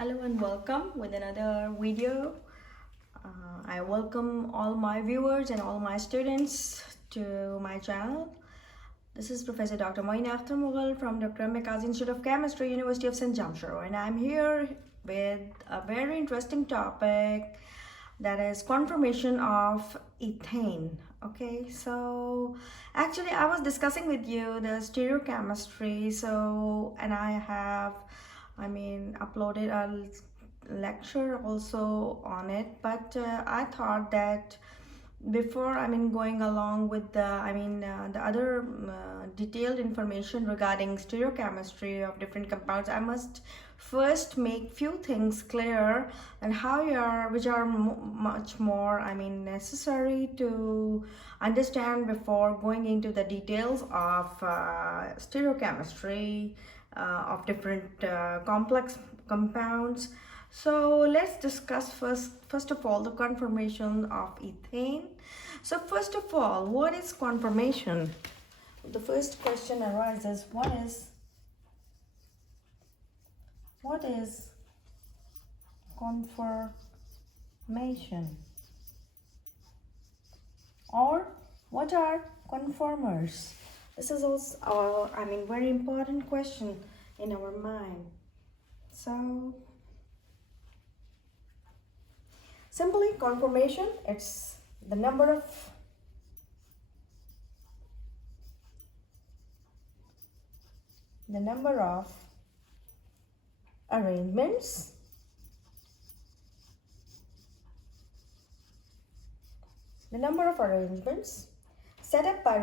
Hello and welcome with another video. I welcome all my viewers and all my students to my channel. This is Professor Dr. Mchem from Dr.Mchem Institute of Chemistry, University of St. Jamshedpur, and I'm here with a very interesting topic, that is conformation of ethane. Okay, so actually I was discussing with you the stereochemistry, and I have uploaded a lecture also on it, but I thought that before going along with the other detailed information regarding stereochemistry of different compounds, I must first make few things clear and which are much more necessary to understand before going into the details of stereochemistry of different complex compounds. So let's discuss first of all the conformation of ethane. So first of all, what is conformation? The first question arises, what is conformation, or what are conformers? This is also very important question in our mind. So simply, conformation, it's the number of arrangements set up by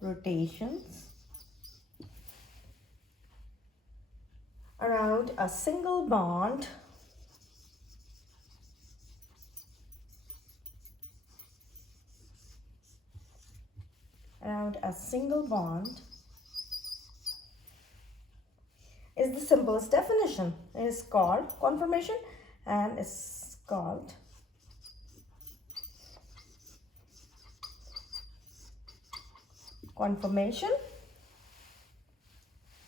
rotations around a single bond is the simplest definition. It is called conformation and is called conformation,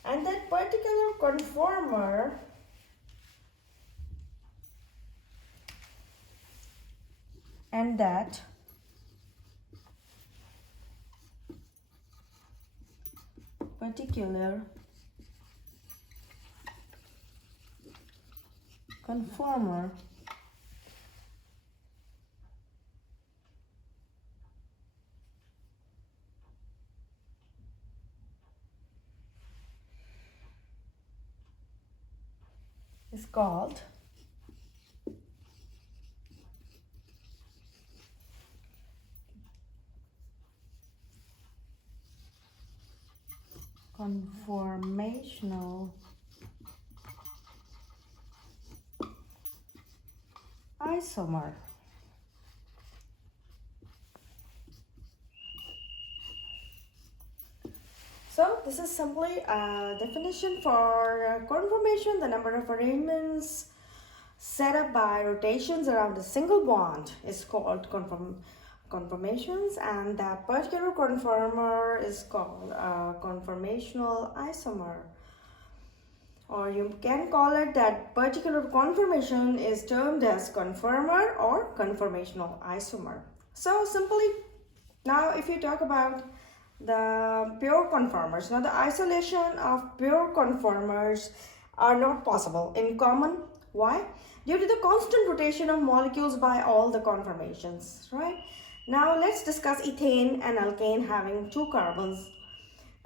and that particular conformer is called conformational isomer. So this is simply a definition for conformation, the number of arrangements set up by rotations around a single bond is called conformations, and that particular conformer is called a conformational isomer, or you can call it that particular conformation is termed as conformer or conformational isomer. So simply, now if you talk about the pure conformers, now the isolation of pure conformers are not possible in common. Why? Due to the constant rotation of molecules by all the conformations, right? Now let's discuss ethane and alkane having two carbons,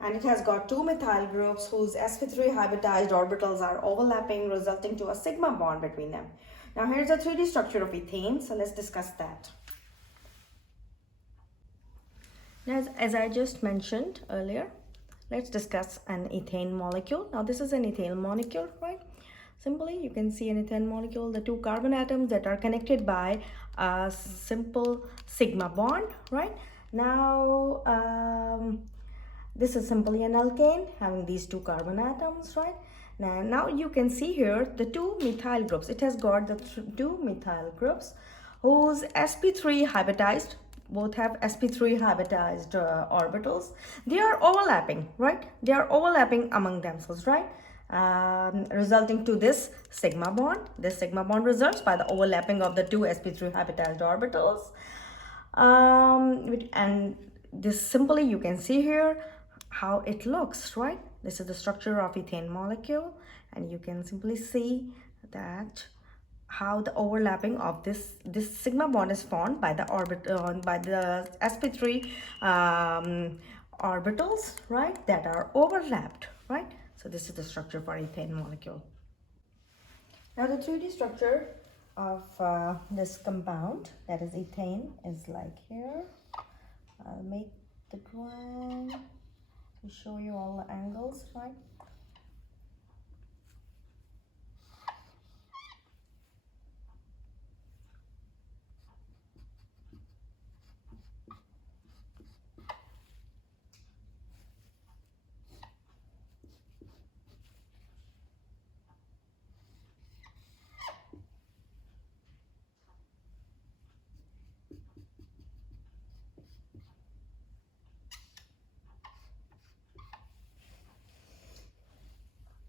and it has got two methyl groups whose sp3 hybridized orbitals are overlapping, resulting to a sigma bond between them. Now here's a 3D structure of ethane, so let's discuss that. As I just mentioned earlier, let's discuss an ethane molecule. Now this is an ethane molecule, right? Simply, you can see an ethane molecule, the two carbon atoms that are connected by a simple sigma bond, right? Now, this is simply an alkane having these two carbon atoms, right? Now you can see here the two methyl groups. It has got the two methyl groups whose sp3 hybridized both have sp3 hybridized orbitals. They are overlapping, right? They are overlapping among themselves, right? Resulting to this sigma bond. This sigma bond results by the overlapping of the two sp3 hybridized orbitals. And this simply you can see here how it looks, right? This is the structure of ethane molecule, and you can simply see that how the overlapping of this sigma bond is formed by the by the sp3 orbitals, right, that are overlapped, right? So this is the structure for ethane molecule. Now the 3D structure of this compound, that is ethane, is like here. I'll make the drawing to show you all the angles, right?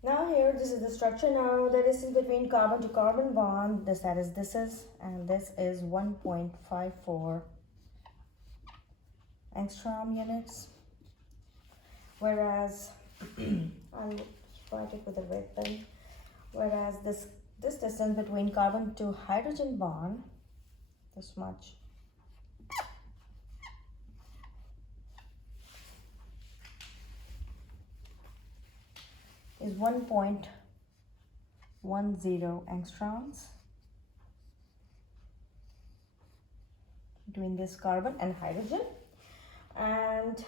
Now here, this is the structure. Now the distance between carbon to carbon bond, this and this is 1.54 angstrom units. Whereas, I'll write it with a red pen. Whereas this distance between carbon to hydrogen bond, this much, is 1.10 angstroms between this carbon and hydrogen, and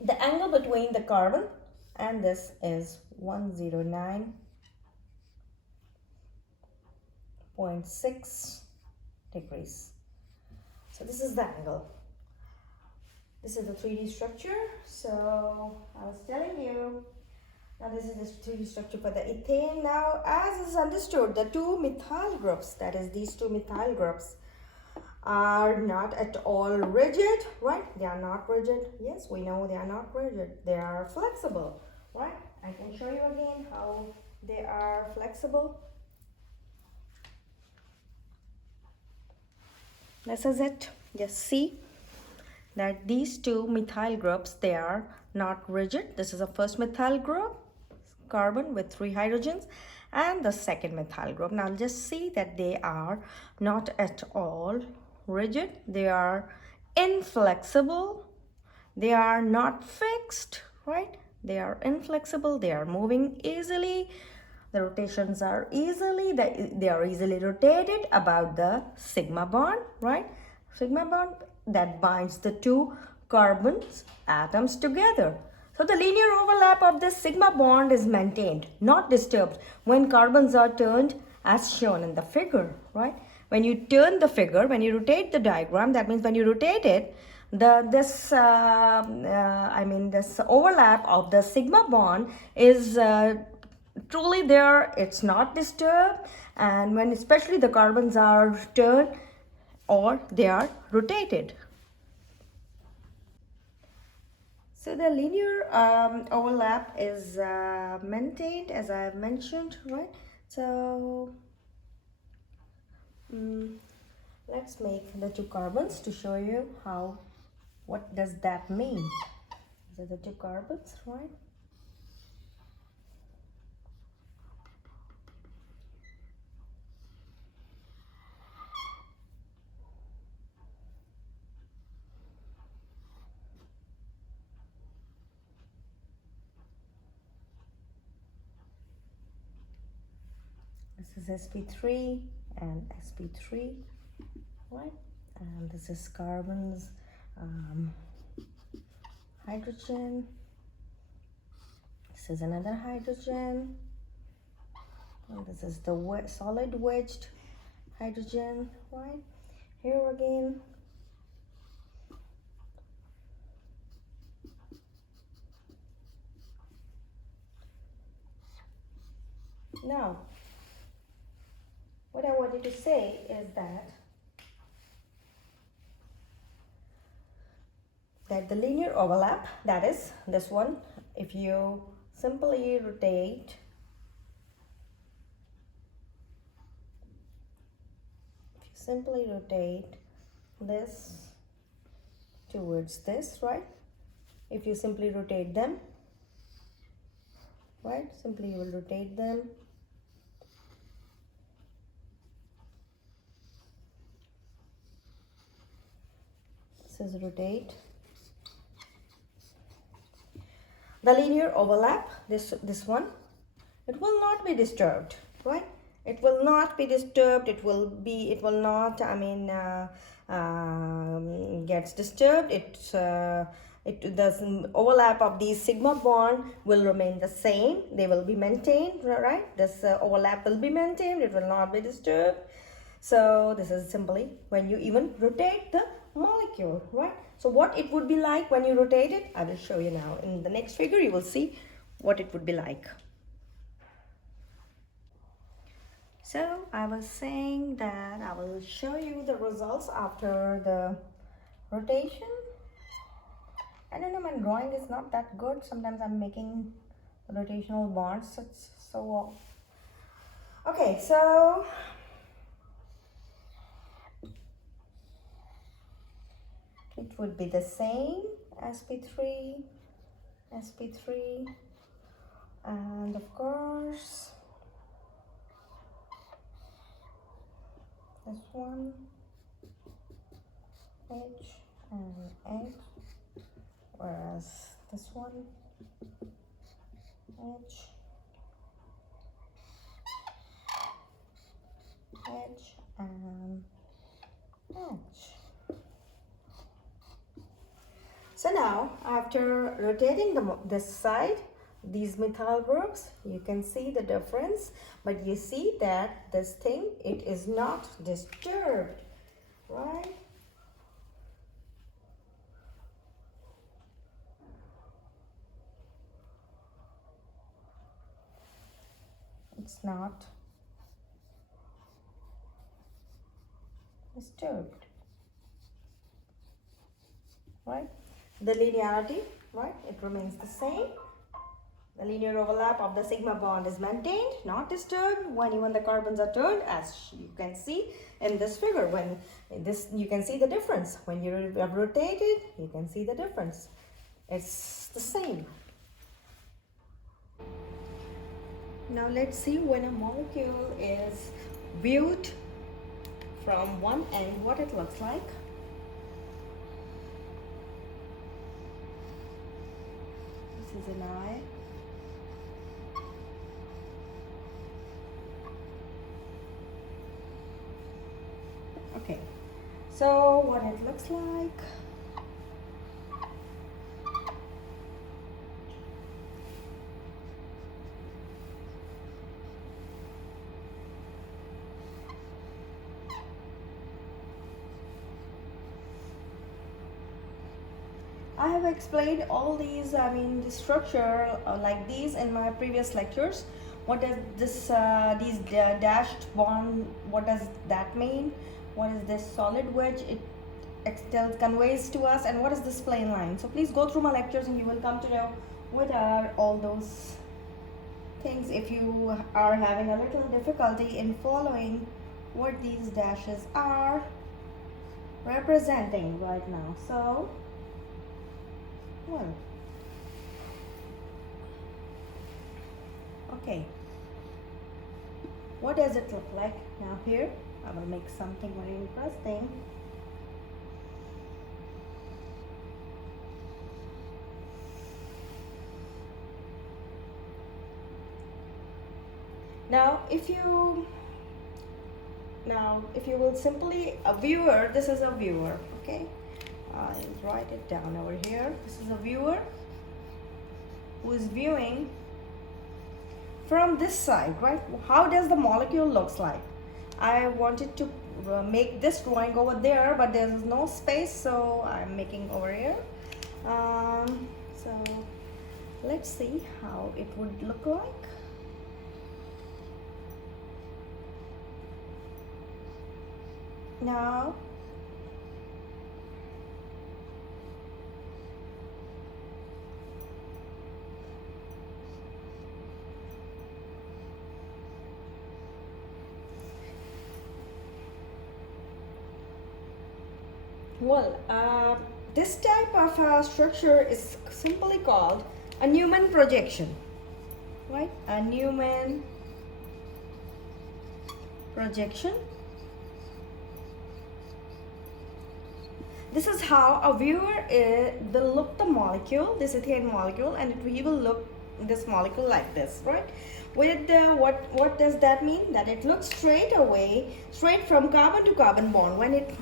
the angle between the carbon and this is 109.6 degrees. So this is the angle. This is the 3D structure. So I was telling you, now this is the 3D structure for the ethane. Now, as is understood, the two methyl groups, that is these two methyl groups, are not at all rigid, right? They are not rigid. Yes, we know they are not rigid. They are flexible, right? I can show you again how they are flexible. This is it. Just see that these two methyl groups, they are not rigid. This is the first methyl group, carbon with 3 hydrogens, and the second methyl group. Now just see that they are not at all rigid. They are inflexible. They are not fixed, right? They are inflexible. They are moving easily. The rotations are they are easily rotated about the sigma bond, right? Sigma bond that binds the two carbons atoms together. So the linear overlap of this sigma bond is maintained, not disturbed, when carbons are turned as shown in the figure, right? When you turn the figure, when you rotate the diagram, that means when you rotate it, this overlap of the sigma bond is truly there. It's not disturbed, and when especially the carbons are turned or they are rotated. So the linear overlap is maintained, as I have mentioned, right? So let's make the two carbons to show you what does that mean. These are the two carbons, right? This is sp3 and sp3, right? And this is carbon's hydrogen. This is another hydrogen. And this is the solid wedged hydrogen, right? Here again. Now, what I wanted to say is that that the linear overlap, that is this one, if you simply rotate this towards this, right? If you simply rotate them, right? Simply you will rotate them. This is rotate. The linear overlap, this one, it will not be disturbed, right? It will not be disturbed. It will not, gets disturbed. The overlap of these sigma bond will remain the same. They will be maintained, right? This overlap will be maintained. It will not be disturbed. So this is simply when you even rotate the molecule, right? So what it would be like when you rotate it, I will show you now. In the next figure, you will see what it would be like. So I was saying that I will show you the results after the rotation. I don't know, my drawing is not that good. Sometimes I'm making rotational bonds. It's so off. Okay, so it would be the same sp3, and of course this one, H and H, whereas this one, H and H. So now, after rotating this side, these methyl groups, you can see the difference, but you see that this thing, it is not disturbed, right? It's not disturbed, right? The linearity, right? It remains the same. The linear overlap of the sigma bond is maintained, not disturbed when even the carbons are turned, as you can see in this figure. When this, you can see the difference. When you have rotated, you can see the difference. It's the same. Now let's see when a molecule is viewed from one end, what it looks like. This is an eye. Okay, so what it looks like. I have explained all these, the structure like these in my previous lectures. What does this, these dashed bond, what does that mean? What is this solid wedge? It conveys to us, and what is this plain line? So please go through my lectures and you will come to know what are all those things if you are having a little difficulty in following what these dashes are representing right now. So, well, okay, what does it look like now? Here I will make something very interesting. Now if you will simply, a viewer, this is a viewer, okay, I'll write it down over here. This is a viewer who is viewing from this side, right? How does the molecule looks like? I wanted to make this drawing over there, but there is no space, so I'm making over here. So let's see how it would look like. Now Well, this type of structure is simply called a Newman projection, right? A Newman projection. This is how a viewer will look the molecule, this ethane molecule, and he will look this molecule like this, right? With what does that mean? That it looks straight from carbon to carbon bond when it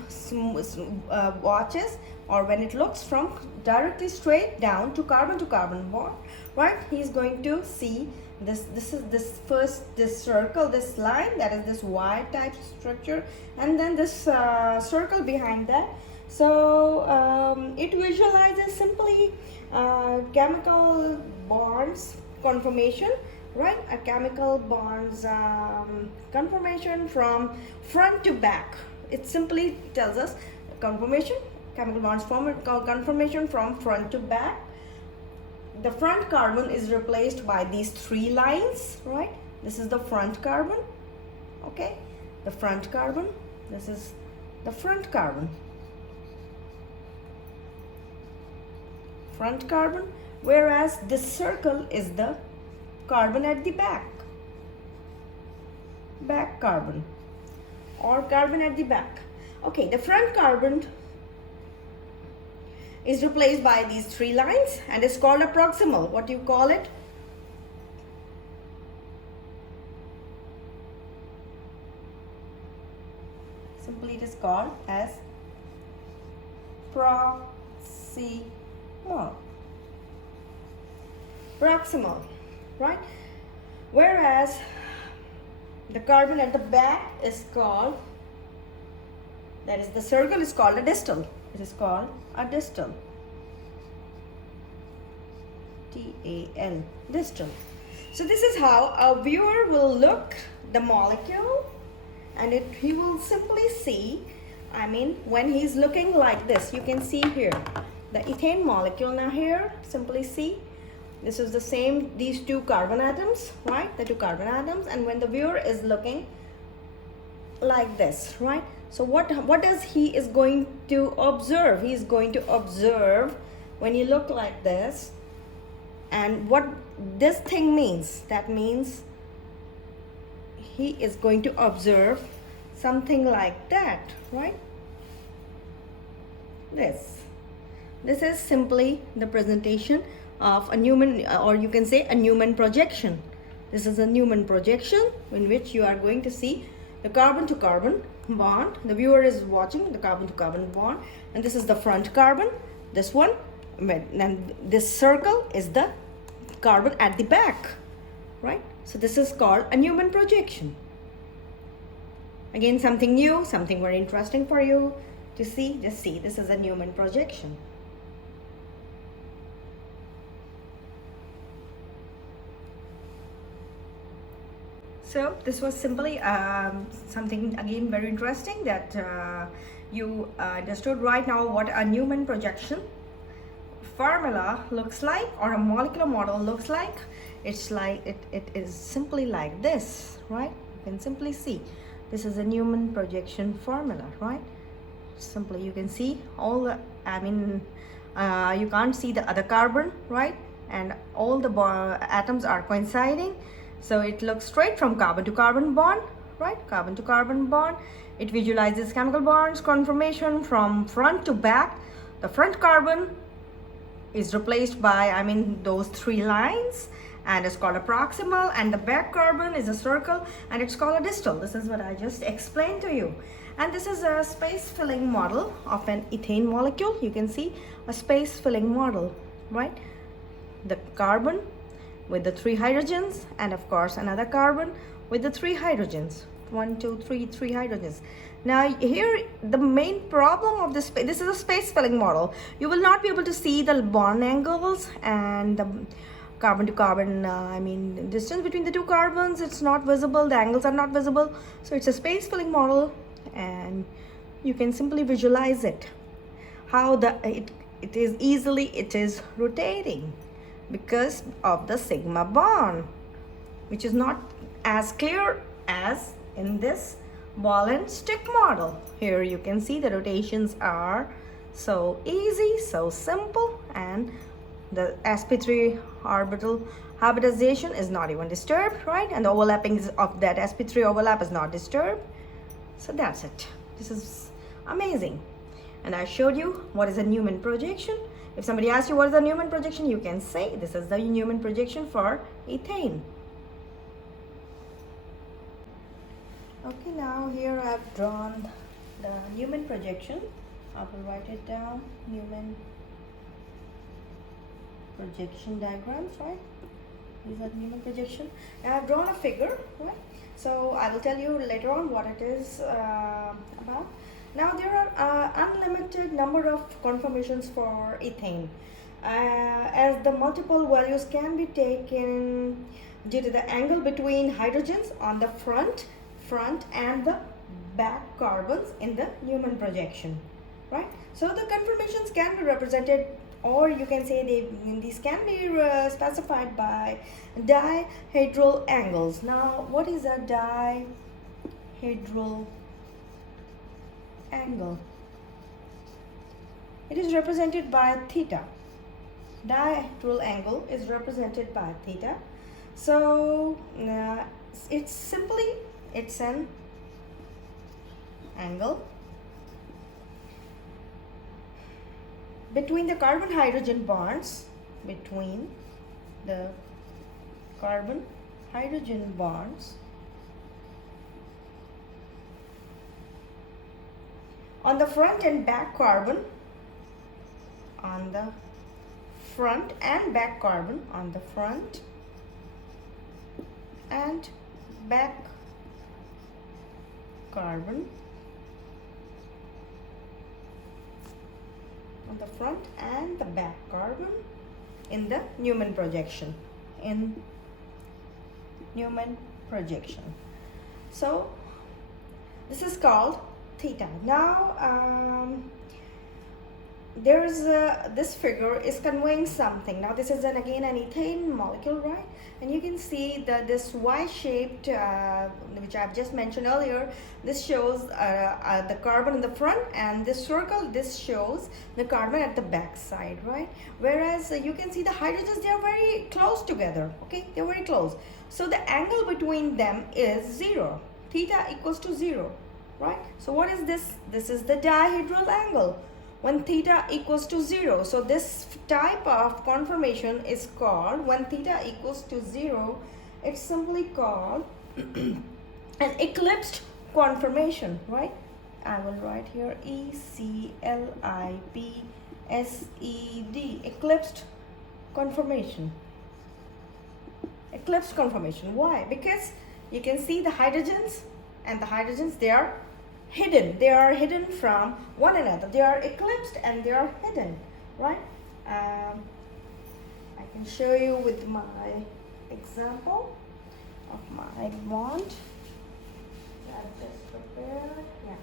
watches, or when it looks from directly straight down to carbon bond, right? He's going to see this is this circle, this line, that is this Y type structure, and then this circle behind that. So it visualizes simply chemical bonds conformation, right? A chemical bonds conformation from front to back. It simply tells us conformation, chemical bonds conformation from front to back. The front carbon is replaced by these three lines, right? This is the front carbon, okay? The front carbon, this is the front carbon. Front carbon, whereas this circle is the carbon at the back carbon, or carbon at the back. Okay, the front carbon is replaced by these three lines and is called a proximal. What do you call it? Simply it is called as proximal, right? Whereas the carbon at the back is called, that is the circle is called a distal. It is called a distal. T-A-L, distal. So this is how a viewer will look the molecule, and he will simply see, I mean, when he's looking like this, you can see here the ethane molecule. Now here, simply see, this is the same, these two carbon atoms, right? The two carbon atoms, and when the viewer is looking like this, right? So what does he is going to observe? He is going to observe when you look like this, and what this thing means, that means he is going to observe something like that, right? This is simply the presentation of a Newman, or you can say a Newman projection. This is a Newman projection in which you are going to see the carbon to carbon bond. The viewer is watching the carbon to carbon bond, and this is the front carbon, this one, and this circle is the carbon at the back, right? So this is called a Newman projection. Again, something new, something very interesting for you to see. Just see, this is a Newman projection. So this was simply something again very interesting that you understood right now what a Newman projection formula looks like, or a molecular model looks like. It's like it is simply like this, right? You can simply see this is a Newman projection formula, right? Simply you can see all the, I mean, you can't see the other carbon, right? And all the atoms are coinciding. So it looks straight from carbon to carbon bond, right? Carbon to carbon bond. It visualizes chemical bonds conformation from front to back. The front carbon is replaced by, I mean, those three lines, and it's called a proximal, and the back carbon is a circle, and it's called a distal. This is what I just explained to you. And this is a space filling model of an ethane molecule. You can see a space filling model, right? The carbon with the three hydrogens, and of course another carbon with the three hydrogens. 1, 2, 3, 3 hydrogens. Now here the main problem of this is a space filling model. You will not be able to see the bond angles and the carbon to carbon, I mean, distance between the two carbons. It's not visible, the angles are not visible. So it's a space filling model, and you can simply visualize it, how it is rotating because of the sigma bond, which is not as clear as in this ball and stick model. Here you can see the rotations are So easy, so simple, and the sp3 orbital hybridization is not even disturbed, right? And the overlapping of that sp3 overlap is not disturbed. So that's it. This is amazing. And I showed you what is a Newman projection. If somebody asks you what is a Newman projection, you can say this is the Newman projection for ethane. Okay, now here I've drawn the Newman projection. I will write it down. Newman projection diagrams, right? These are Newman projection. And I've drawn a figure, right? So I will tell you later on what it is about. Now there are unlimited number of conformations for ethane, as the multiple values can be taken due to the angle between hydrogens on the front and the back carbons in the Newman projection, right? So the conformations can be represented, or you can say these can be specified by dihedral angles. Now what is a dihedral angle? It is represented by theta. Dihedral angle is represented by theta. So it's an angle between the carbon hydrogen bonds, on the front and back carbon, on the front and back carbon, on the front and back carbon, on the front and the back carbon in the Newman projection. So this is called theta. Now this figure is conveying something. Now this is again an ethane molecule, right? And you can see that this Y-shaped, which I've just mentioned earlier, this shows the carbon in the front, and this circle, this shows the carbon at the back side, right? Whereas you can see the hydrogens, they are very close together, okay? They're very close. So the angle between them is 0. Theta equals to 0, right? So what is this? This is the dihedral angle when theta equals to 0. So this type of conformation is called, when theta equals to 0, it's simply called an eclipsed conformation, right? I will write here ECLIPSED, eclipsed conformation. Eclipsed conformation. Why? Because you can see the hydrogens, and the hydrogens, they are hidden. They are hidden from one another. They are eclipsed and they are hidden, right? I can show you with my example of my bond that I've just prepared. Yeah.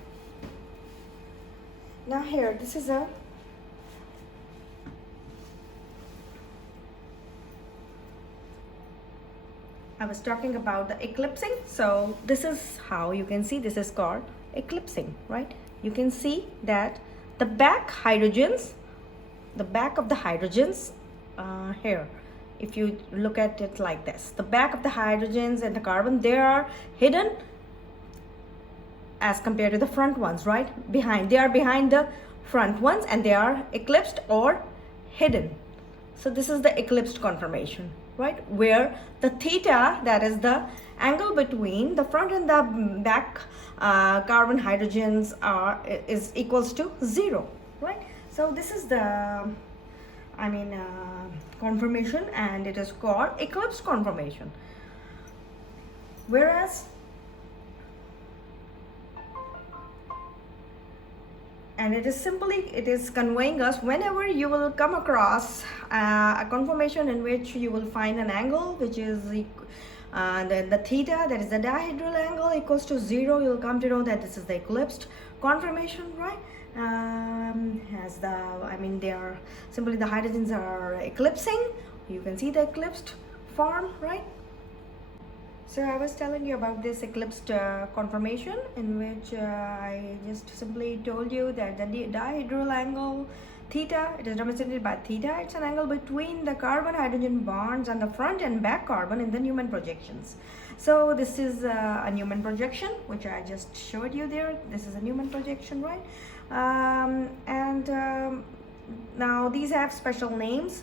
Now here, this is I was talking about the eclipsing. So this is how you can see this is called eclipsing, right? You can see that the back of the hydrogens here, if you look at it like this, the back of the hydrogens and the carbon, they are hidden as compared to the front ones, right? They are behind the front ones, and they are eclipsed or hidden. So this is the eclipsed conformation, right? Where the theta, that is the angle between the front and the back carbon hydrogens is equals to 0, right? So this is the conformation, and it is called eclipsed conformation. Whereas and it is conveying us, whenever you will come across a conformation in which you will find an angle which is the theta, that is the dihedral angle, equals to 0, you'll come to know that this is the eclipsed conformation, right? They are simply, the hydrogens are eclipsing. You can see the eclipsed form, right? So I was telling you about this eclipsed conformation, in which I just simply told you that the dihedral angle theta, it is represented by theta. It's an angle between the carbon-hydrogen bonds and the front and back carbon in the Newman projections. So this is a Newman projection, which I just showed you there. This is a Newman projection, right? Now these have special names.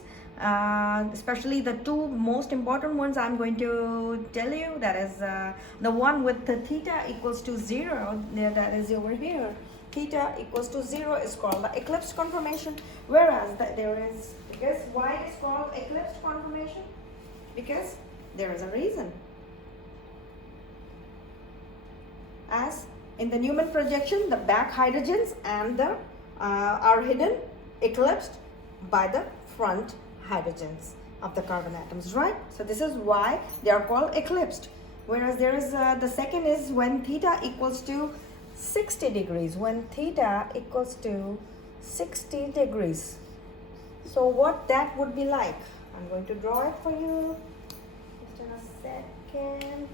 Especially the two most important ones I'm going to tell you, that is the one with the theta equals to 0, that is over here. Theta equals to 0 is called the eclipsed conformation, whereas because why it is called eclipsed conformation? Because there is a reason. As in the Newman projection, the back hydrogens and the are hidden, eclipsed by the front hydrogens of the carbon atoms, right? So this is why they are called eclipsed. Whereas there is the second is when theta equals to 60 degrees. When theta equals to 60 degrees. So what that would be like? I'm going to draw it for you. Just in a second.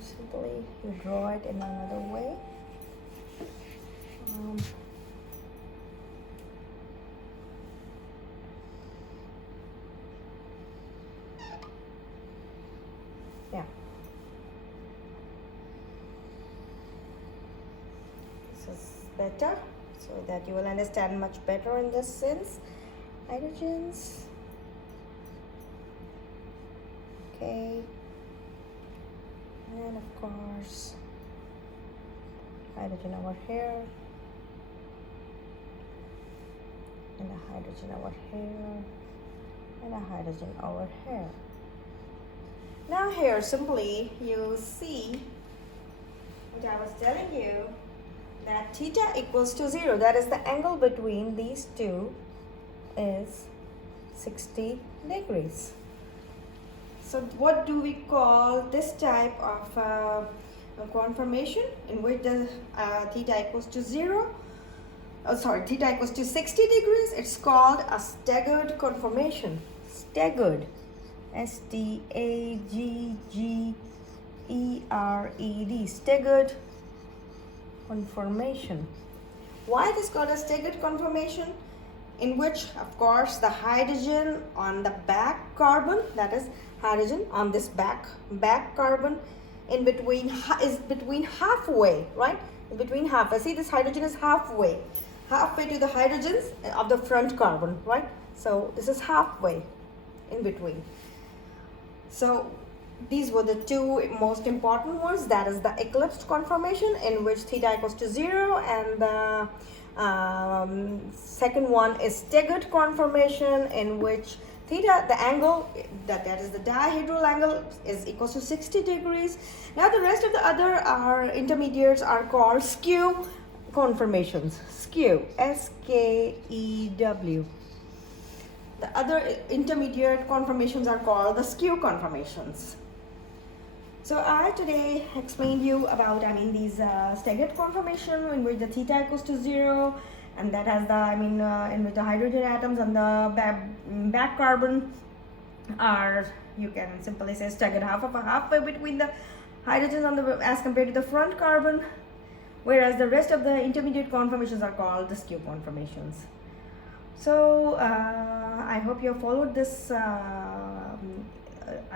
Simply you draw it in another way. Yeah. This is better, so that you will understand much better in this sense. Hydrogens. Okay. And of course, hydrogen over here, and a hydrogen over here, and a hydrogen over here. Now here, simply, you see what I was telling you, that theta equals to 0. That is the angle between these two is 60 degrees. So what do we call this type of conformation in which the theta equals to 0? Oh, sorry, theta equals to 60 degrees. It's called a staggered conformation. Staggered. S-T-A-G-G-E-R-E-D. Staggered conformation. Why it is called a staggered conformation? In which, of course, the hydrogen on the back carbon, that is hydrogen on this back carbon in between is between halfway, right? In between half. I see this hydrogen is halfway to the hydrogens of the front carbon, right? So this is halfway in between. So these were the two most important ones. That is the eclipsed conformation, in which theta equals to 0, and the second one is staggered conformation, in which theta, the angle, that is the dihedral angle, is equals to 60 degrees. Now the rest of the other intermediates are called skew conformations. Skew, S-K-E-W. The other intermediate conformations are called the skew conformations. So I today explained you about, these staggered conformation in which the theta equals to 0, and that has the, in which the hydrogen atoms on the back carbon are, you can simply say, staggered halfway between the hydrogens on the, as compared to the front carbon, whereas the rest of the intermediate conformations are called the skew conformations. So I hope you have followed this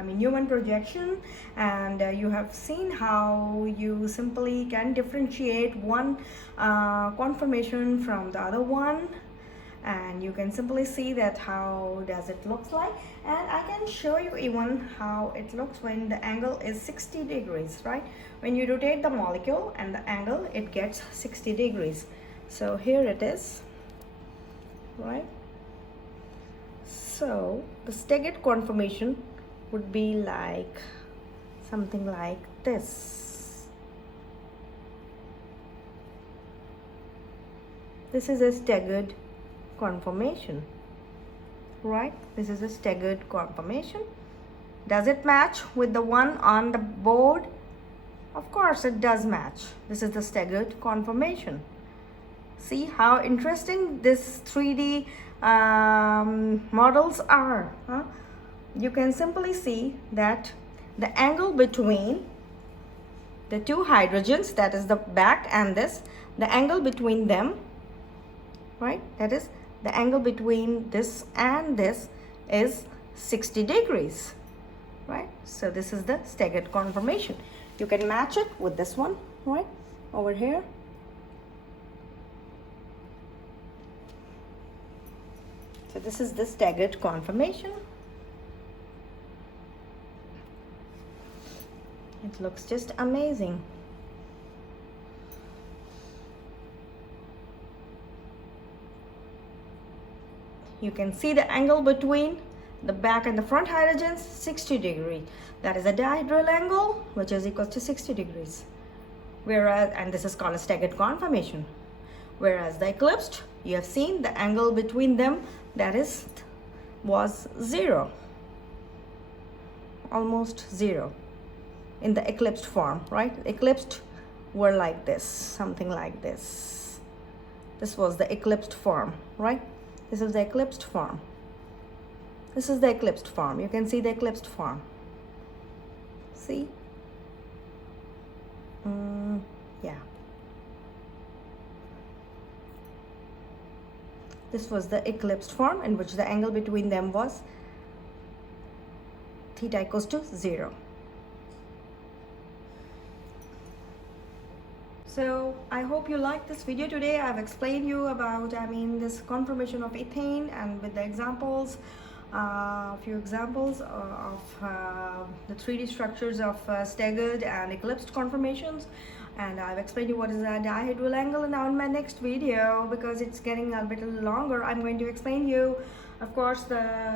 Newman projection, and you have seen how you simply can differentiate one conformation from the other one, and you can simply see that how does it looks like, and I can show you even how it looks when the angle is 60 degrees, right? When you rotate the molecule and the angle, it gets 60 degrees. So here it is, right? So the staggered conformation would be like something like this. This is a staggered conformation, right? This is a staggered conformation. Does it match with the one on the board? Of course it does match. This is the staggered conformation. See how interesting this 3D models are, huh? You can simply see that the angle between the two hydrogens, that is the back and this, the angle between them, right, that is the angle between this and this is 60 degrees, right? So this is the staggered conformation. You can match it with this one, right, over here. So this is the staggered conformation. It looks just amazing. You can see the angle between the back and the front hydrogens, 60 degrees. That is a dihedral angle, which is equal to 60 degrees. Whereas, and this is called a staggered conformation. Whereas the eclipsed, you have seen the angle between them, that is, was 0. Almost 0 in the eclipsed form, right? Eclipsed were like this, something like this. This was the eclipsed form, right? This is the eclipsed form. This is the eclipsed form. You can see the eclipsed form. See? Yeah. This was the eclipsed form in which the angle between them was theta equals to 0. So I hope you liked this video today. I've explained you about, this conformation of ethane, and with the examples, a few examples of the 3D structures of staggered and eclipsed conformations. And I've explained you what is a dihedral angle. And now in my next video, because it's getting a bit longer, I'm going to explain you, of course,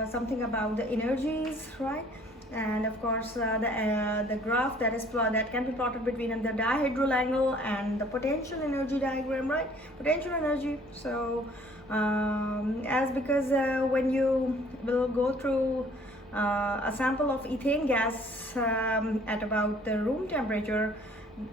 something about the energies, right? And of course the graph that can be plotted between the dihedral angle and the potential energy diagram, right? Potential energy. So because when you will go through a sample of ethane gas at about the room temperature,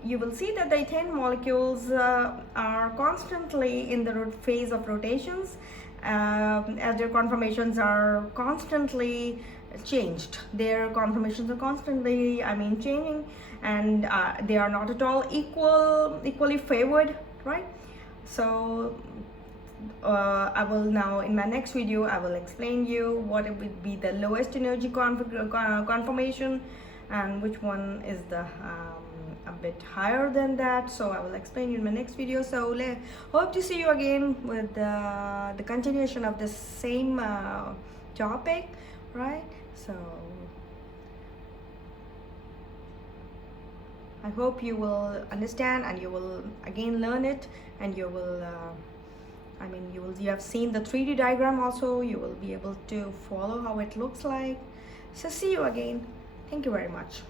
you will see that the ethane molecules are constantly in the phase of rotations, as their conformations are constantly changed. Their conformations are constantly changing, and they are not at all equally favored, right? So I will now, in my next video, I will explain you what it would be the lowest energy conformation and which one is the a bit higher than that. So I will explain you in my next video. So hope to see you again with the continuation of the same topic, right? So I hope you will understand, and you will again learn it, and you will you have seen the 3D diagram also. You will be able to follow how it looks like. So see you again. Thank you very much.